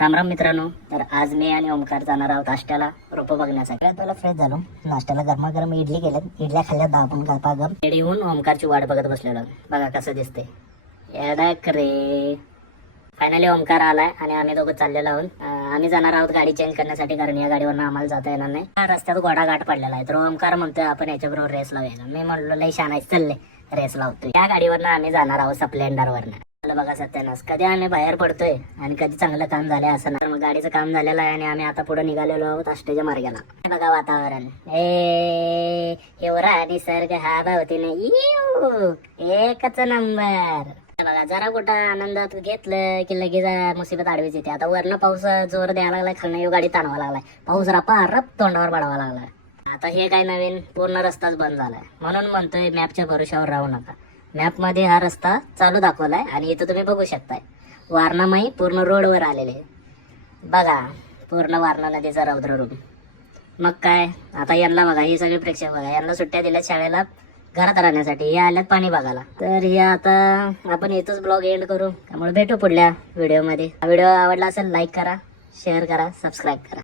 राम राम मित्रांनो तर आज मी आणि ओमकार जाणार आहोत नाश्त्याला रोपं बघण्यासाठी. तुला फ्रेश झालो. नाश्त्याला गरमागरम इडली केल्यात. इडल्या खाल्ल्या दाबून गरम रेडी होऊन ओमकारची वाट बघत बसलेलो. बघा कसं दिसते येडक रे. फायनली ओमकार आलाय आणि आम्ही दोघं चाललेलो आहोत. आम्ही जाणार आहोत गाडी चेंज करण्यासाठी कारण या गाडीवरनं आम्हाला जाता येणार नाही. हा रस्त्यात गोडा घाट पडलेला आहे. तर ओमकार म्हणतोय आपण याच्याबरोबर रेस लावूया मी म्हणलो लई आहे चालले रेस लावतोय या गाडीवरनं आम्ही जाणार आहोत स्प्लेंडरवरनं आपलं बघा सत्यानाश. कधी आम्ही बाहेर पडतोय आणि कधी चांगलं काम झालंय असं ना मग गाडीचं काम झालेलं आहे आणि आम्ही आता पुढे निघालेलो आहोत अष्टेच्या मार्गाला. बघा वातावरण. ए एवढा निसर्ग हा भावतीने एकच नंबर. बघा जरा कुठं आनंदात घेतलं की लगेच मुसीबत आडवीच येते. आता वरनं पाऊस जोर द्यायला लागलाय खालनं येऊ गाडी ताणवा लागलाय. पाऊस रपा रप तोंडावर पडावा लागलाय. आता हे काय नवीन पूर्ण रस्ताच बंद झालाय. म्हणून म्हणतोय मॅपच्या भरोशावर राहू नका. मॅपमध्ये हा रस्ता चालू दाखवलाय आणि इथं तुम्ही बघू शकताय. वारणामाई पूर्ण रोडवर आलेले बघा पूर्ण वारणा नदीचा रौद्र रूप. मग काय? आता यांना बघा हे सगळे प्रेक्षक बघा. यांना सुट्ट्या दिल्या शाळेला घरात राहण्यासाठी. हे आल्यात पाणी बघायला. तर हे आता आपण इथंच ब्लॉग एंड करू. त्यामुळे भेटू पुढल्या व्हिडिओमध्ये हा व्हिडिओ आवडला असेल लाईक करा शेअर करा सबस्क्राईब करा.